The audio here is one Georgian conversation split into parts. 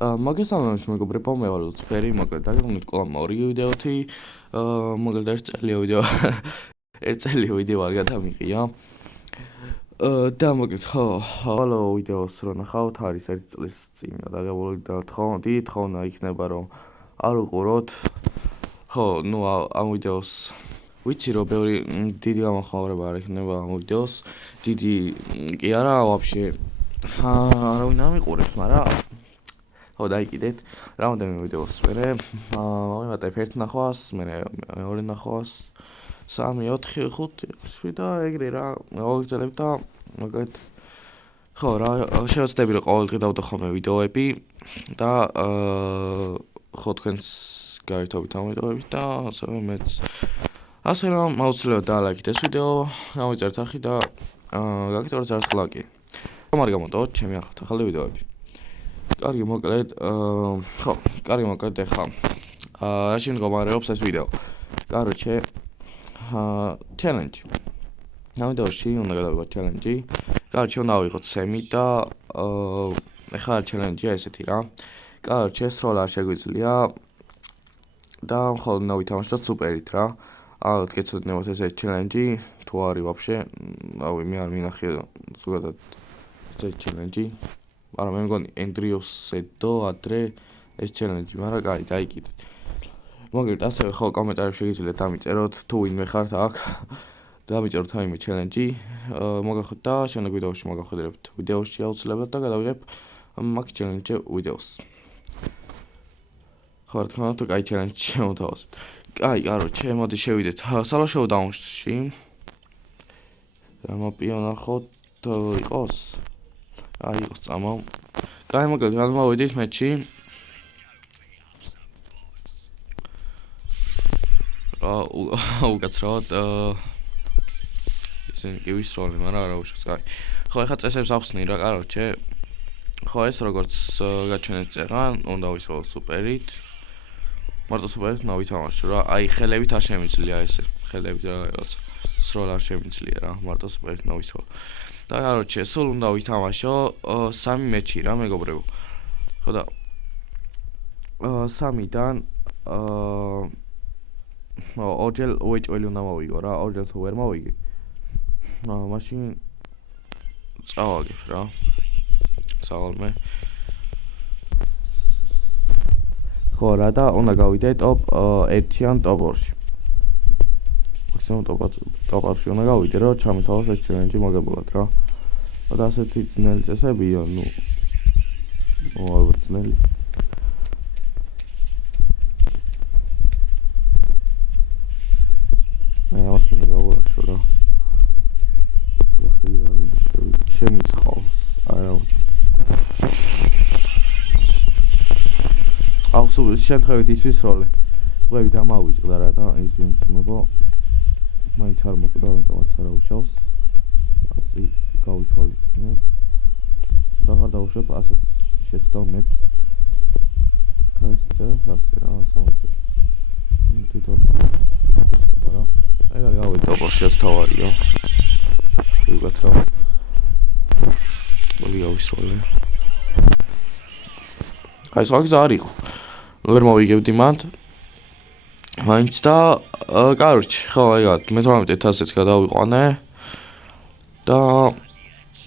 მოგესალმებით მეგობრებო, მე ვარ ლუცფერი, მოკლედ დაგეგმეთ ყველა ორი ვიდეოთი, მოკლედ ერთ წელი ვიდეო არ გადამიყია. და მოკლედ ხო, ხოლო ვიდეოს რო ნახავთ, არის ერთი წლის წინ დაგებული და დიდი თხოვნა იქნება რომ არ უყუროთ. ხო, ნუ ამ ვიდეოს ვიცი რომ ბევრი დიდი გამოხმაურება არ იქნება ამ ვიდეოს, დიდი კი არა, ვაფშე არავინ არ მიყურებს, მაგრამ ხო დაიკიდეთ რამდენი ვიდეოს მერე მოვიმატებ ერთ ნახვას, მერე მეორე ნახვას, 3, 4, 5, 7 და ეგრე რა მოვაგრძელებ და მოკლედ ხო რა შევეცდები რომ ყოველდღე დავდო ხოლმე ვიდეოები და ხო თქვენს გაერთობით ამ ვიდეოებით და ასე რომ აუცილებლად დაალაიქეთ ეს ვიდეო, გამიწერთ არხი და გაკეთოთ არც ლაიკი. რომ არ გამოდოთ ჩემი ახალი ვიდეოები. კარგი მოკლედ ეხლა რაში მდგომარეობს ეს ვიდეო. Короче, challenge. ამ ვიდეოში უნდა გადავიღოთ challenge. Короче, უნდა ავიღოთ სემი და ეხლა challenge-ია ესეთი რა. Короче, სროლა არ შეგვიძლია და მხოლოდ უნდა ვითამაშოთ სუპერით რა. ალბათ გეცოდნებათ ეს challenge თუ არის ვაფშე. რავი, მე არ მინახია ზოგადად ეს challenge. მაგრამ მე მგონი ენდრიუსედო ადრე ეს challenge, მაგრამ კაი, დაიკიდეთ. მოკლედ ასევე ხო კომენტარებში შეგიძლიათ დამიწეროთ თუ ვინმე ხართ აქ. დამიწეროთ აიმე challenge, მოგახოთ და შემდეგ ვიდეოში მოგახვედრებთ ვიდეოში აუცილებლად და გადავიღებ მაგ challenge ვიდეოს. ხო, რა თქმა უნდა, კაი challenge შემოთავაზებთ. კაი, короче, მოდი შევიდეთ სალაშოუ დაუნში. მოპიონახოთ იყოს. იყოს წამო. კაი, მოკლედ გადმოვიდით მეჩი. უკაცრავად ისინი კი ვისროლე, მაგრამ არა უშავს, კაი. ხო, ეხლა წესებს ახსნი რა, короче. ხო, ეს როგორც გაჩვენეთ წეგან, უნდა ვისროლოთ სუპერით. მარტო სუპერით უნდა ვითამაშო რა. აი, ხელებით არ შემიძლია ესე. ხელებით რაღაც სროლა არ შემიძლია რა. მარტო სუპერით უნდა ვისროლო. და короче, სულ უნდა ვითამაშო 3 მეჩი რა, მეგობრებო. ხო და 3-დან ორჯერ უეჭველი უნდა მოვიგო რა, ორჯერ თუ ვერ მოვიგე. მაშინ წავაგებ რა. წავალმე. ხო რა და უნდა გავიდე ტოპ 1-იან ტოპ 2-ში. მაქსიმუმ ტოპ 2-ში უნდა გავიდე რომ ჩამეთავაზ ეს challenge მოგებულად რა. და ასეთი ძნელი წესებია, ნუ ალბათ ძნელი. მე ამას მინდა გავუარაშო რა. ხელი არ მინდა შემიწყავს, არა ვიცი. აუ შემთხვევით ის ვისროლე. ტყვევით ამავიჭდა რა და ისვინცმებო. მაინც არ მოკვდა, ვინმეც არ აუშავს. აწი გავითვალისწინებ. და აღარ დავუშვებ ასეთ შეცდომებს. კარისწერას ასე რა, 60. თვითონ რა. აი გავიდე ოპოსიაც თავარია. ვიგათრავ. მოდი გავისროლე. აი სვაგზა არ იყო. ვერ მოვიგებდი მანდ. მაინც და короче, ხო ეგად 18,000-ს გადავიყვანე. და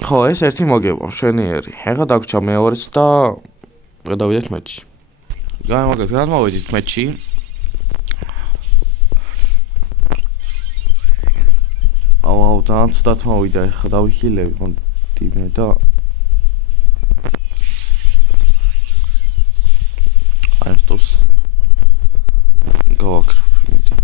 ხო, ეს ერთი მოგება, მშვენიერი. ეხლა დაგვრჩა მეორეც და გადავიდეთ მეჩში. გადმოვიდით მეჩში. აუ, ძალიან ცუდად მოვიდა, ეხლა დავიხილები, მოდი მე და აი სტოს გავაკრებ იმედი.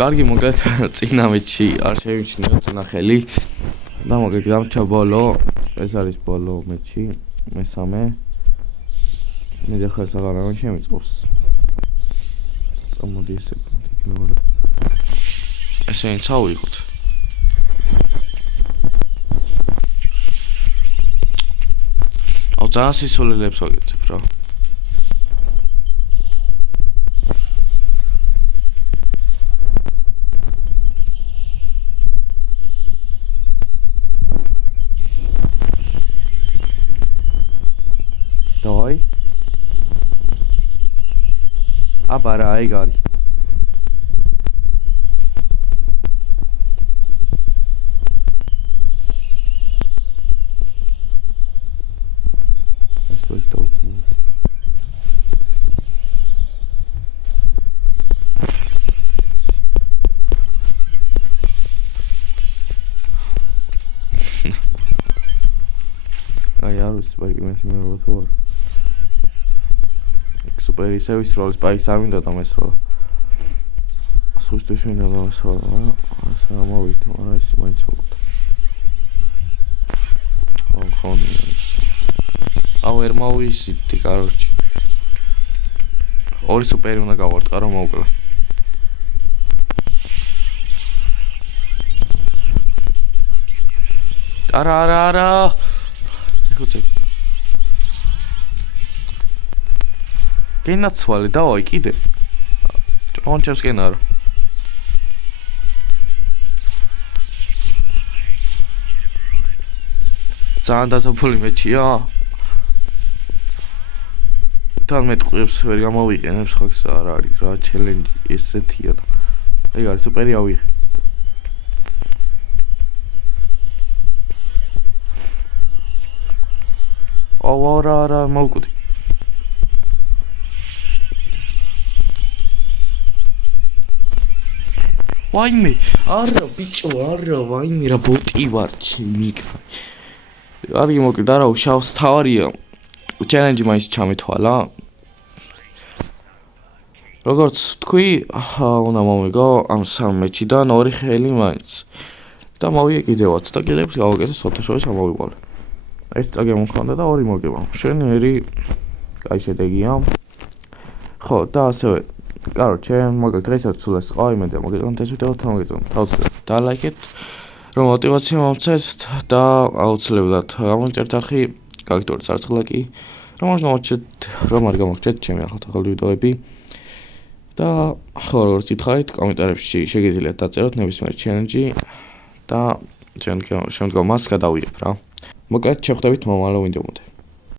კარგი მოკლედ წინა მეჩი არ შევიმჩნიოთ წინა ხელი და მოკლედ გამჩა ბოლო, ეს არის ბოლო მეჩი, მესამე. მე ახლა საღარაო შემიწყობს. წამოდი ესე იქნება და ესე წავიღოთ. ძალიან სისულელებს ვაკეთებ რა. Давай. აბა რა, ეგ არის. ეს ვექ დავუწმინე. აი არ ვიცი, ბაგი მე სიმერო თუ არა. Super ისე ვისროლის ბაიგს არ მინდა დამესროლა. სუსტის მინდა დამესროლა, ასე ამოვით, მაგრამ ის მაინც მოგდა. აუ ვერ მოვისიტი, კაროჩი. ორი სუპერი უნდა გავარტყა, რომ მოვკლა. არა. ეხუცე. გენაცვალე, დავაი კიდე. ჭონჩებს გენ არა. ძალიან დაზაფული მეჩია. თან მეტყვებს ვერ გამოვიყენებ ხოქს არ არის რა ჩელენჯი ესეთია და ეგ არის სუპერი ავიღე. არა მოვკვდი. ვაიმე, არა ბიჭო, არა, ვაიმე რა ბოტი ვარ მიკრა. არ იმოკვდა რა უშავს თავარია. ჩელენჯი მაინც ჩამეთვალა. როგორც თქვი, უნდა მომიგო ამ სამ მეჩიდან ორი ხელი მაინც. და მოვიე კიდევაც და კიდევაც გავაკეთე სოთაშოვის ამოვიყოლე. ეს წაგე მომქონდა და ორი მოგება. შენი ერი კაი შედეგია. ხო, და ასევე კაროჩე, მოგეთ დღესაც სულ ეს ყავი მე და მოგეწონთ ეს ვიდეო და მოგეწონთ თავისუფლად და ლაიქეთ რომ мотивация მომწესთ და აუცილებლად გამონჭერთ არხი გაგიტოვოთ სარცხლაკი რომ არ გამოგჩეთ ჩემი ახალ ვიდეოები და ხო როგორც ითხარით კომენტარებში შეგიძლიათ დაწეროთ ნებისმიერი ჩელენჯი და შემდგომ მას გადავიღებ რა მოკლედ შევხვდებით მომავალ ვიდეომდე